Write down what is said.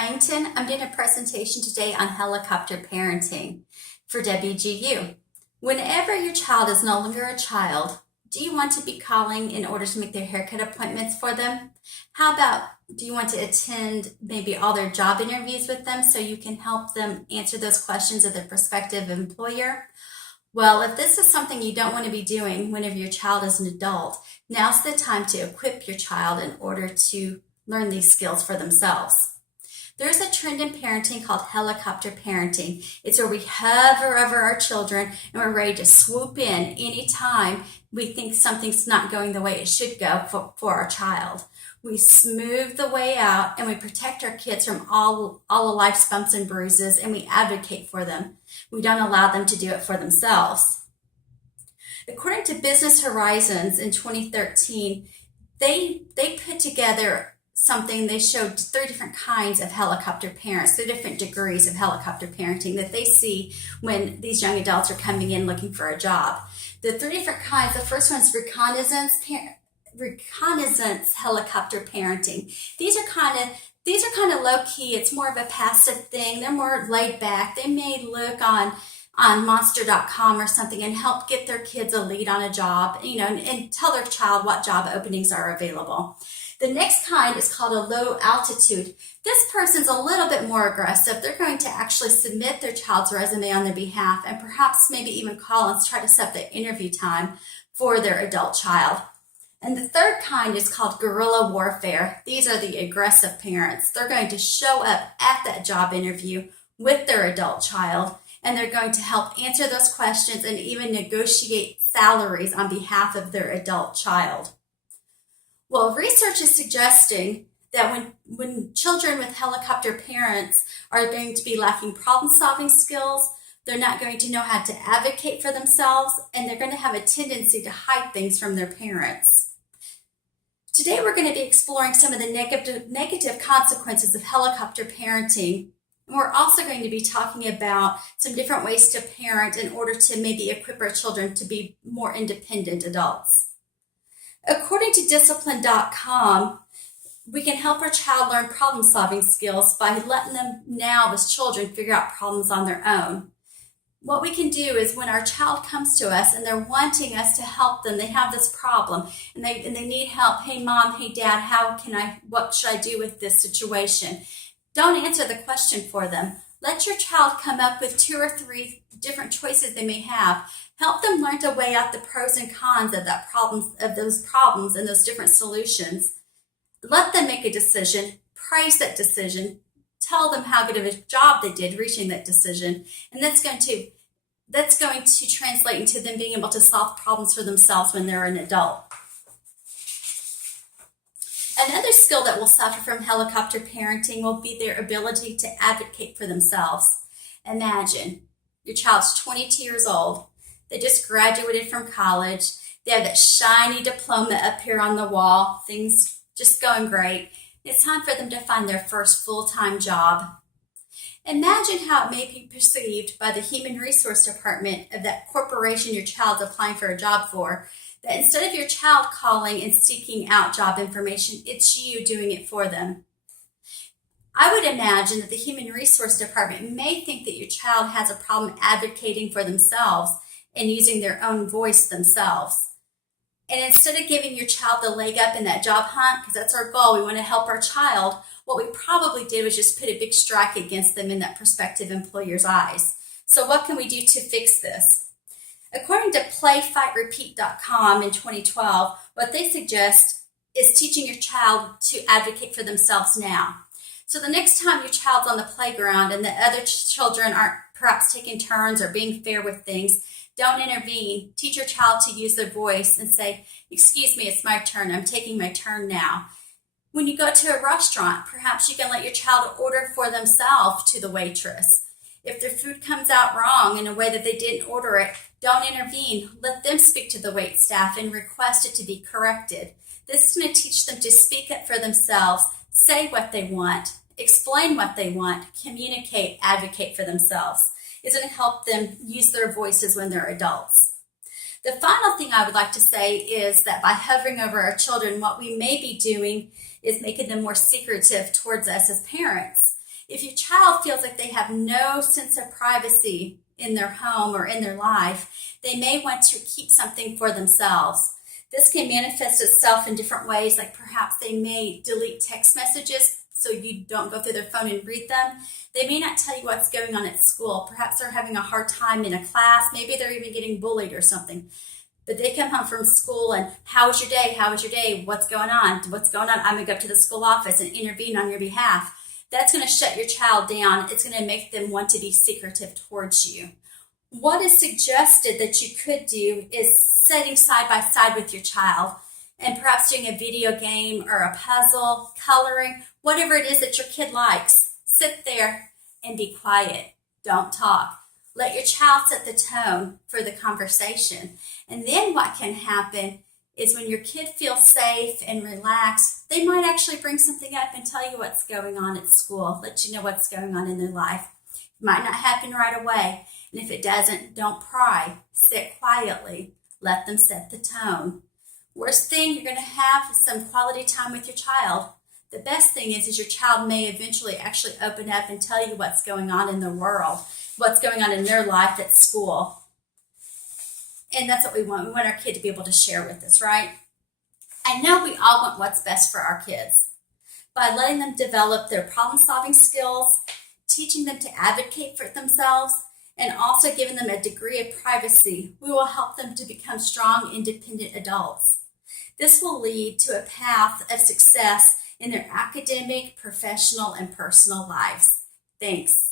Byington. I'm doing a presentation today on helicopter parenting for WGU. Whenever your child is no longer a child, do you want to be calling in order to make their haircut appointments for them? How about, do you want to attend maybe all their job interviews with them so you can help them answer those questions of their prospective employer? Well, if this is something you don't want to be doing whenever your child is an adult, now's the time to equip your child in order to learn these skills for themselves. There's a trend in parenting called helicopter parenting. It's where we hover over our children and we're ready to swoop in anytime we think something's not going the way it should go for our child. We smooth the way out and we protect our kids from all of life's bumps and bruises, and we advocate for them. We don't allow them to do it for themselves. According to Business Horizons in 2013, they put together something. They showed 3 different kinds of helicopter parents, 3 different degrees of helicopter parenting that they see when these young adults are coming in looking for a job. The 3 different kinds, the first one is reconnaissance helicopter parenting. These are kind of low key. It's more of a passive thing. They're more laid back. They may look on monster.com or something and help get their kids a lead on a job, and tell their child what job openings are available. The next kind is called a low altitude. This person's a little bit more aggressive. They're going to actually submit their child's resume on their behalf and perhaps maybe even call and try to set the interview time for their adult child. And the third kind is called guerrilla warfare. These are the aggressive parents. They're going to show up at that job interview with their adult child, and they're going to help answer those questions and even negotiate salaries on behalf of their adult child. Well, research is suggesting that when children with helicopter parents are going to be lacking problem-solving skills, they're not going to know how to advocate for themselves, and they're going to have a tendency to hide things from their parents. Today, we're going to be exploring some of the negative consequences of helicopter parenting. And we're also going to be talking about some different ways to parent in order to maybe equip our children to be more independent adults. According to discipline.com, we can help our child learn problem-solving skills by letting them now, as children, figure out problems on their own. What we can do is when our child comes to us and they're wanting us to help them, they have this problem and they need help. Hey, mom, hey, dad, what should I do with this situation? Don't answer the question for them. Let your child come up with 2 or 3 different choices they may have. Help them learn to weigh out the pros and cons of those problems and those different solutions. Let them make a decision, praise that decision, tell them how good of a job they did reaching that decision, and that's going to translate into them being able to solve problems for themselves when they're an adult. Another skill that will suffer from helicopter parenting will be their ability to advocate for themselves. Imagine your child's 22 years old. They just graduated from college. They have that shiny diploma up here on the wall. Things just going great. It's time for them to find their first full-time job. Imagine how it may be perceived by the human resource department of that corporation your child's applying for a job for, that instead of your child calling and seeking out job information, it's you doing it for them. I would imagine that the human resource department may think that your child has a problem advocating for themselves and using their own voice themselves. And instead of giving your child the leg up in that job hunt, because that's our goal, we want to help our child, what we probably did was just put a big strike against them in that prospective employer's eyes. So what can we do to fix this? According to playfightrepeat.com in 2012, what they suggest is teaching your child to advocate for themselves now. So the next time your child's on the playground and the other children aren't perhaps taking turns or being fair with things, don't intervene. Teach your child to use their voice and say, "Excuse me, it's my turn. I'm taking my turn now." When you go to a restaurant, perhaps you can let your child order for themselves to the waitress. If their food comes out wrong in a way that they didn't order it, don't intervene. Let them speak to the wait staff and request it to be corrected. This is going to teach them to speak up for themselves, say what they want, explain what they want, communicate, advocate for themselves. It's going to help them use their voices when they're adults. The final thing I would like to say is that by hovering over our children, what we may be doing is making them more secretive towards us as parents. If your child feels like they have no sense of privacy in their home or in their life, they may want to keep something for themselves. This can manifest itself in different ways, like perhaps they may delete text messages so you don't go through their phone and read them. They may not tell you what's going on at school. Perhaps they're having a hard time in a class. Maybe they're even getting bullied or something. But they come home from school and, how was your day? How was your day? What's going on? What's going on? I'm going to go up to the school office and intervene on your behalf. That's going to shut your child down. It's going to make them want to be secretive towards you. What is suggested that you could do is sitting side by side with your child and perhaps doing a video game or a puzzle, coloring, whatever it is that your kid likes. Sit there and be quiet. Don't talk. Let your child set the tone for the conversation. And then what can happen is when your kid feels safe and relaxed, they might actually bring something up and tell you what's going on at school, let you know what's going on in their life. It might not happen right away. And if it doesn't, don't pry. Sit quietly. Let them set the tone. Worst thing, you're going to have is some quality time with your child. The best thing is your child may eventually actually open up and tell you what's going on in the world, what's going on in their life at school. And that's what we want. We want our kid to be able to share with us, right? I know we all want what's best for our kids. By letting them develop their problem-solving skills, teaching them to advocate for themselves, and also giving them a degree of privacy, we will help them to become strong, independent adults. This will lead to a path of success in their academic, professional, and personal lives. Thanks.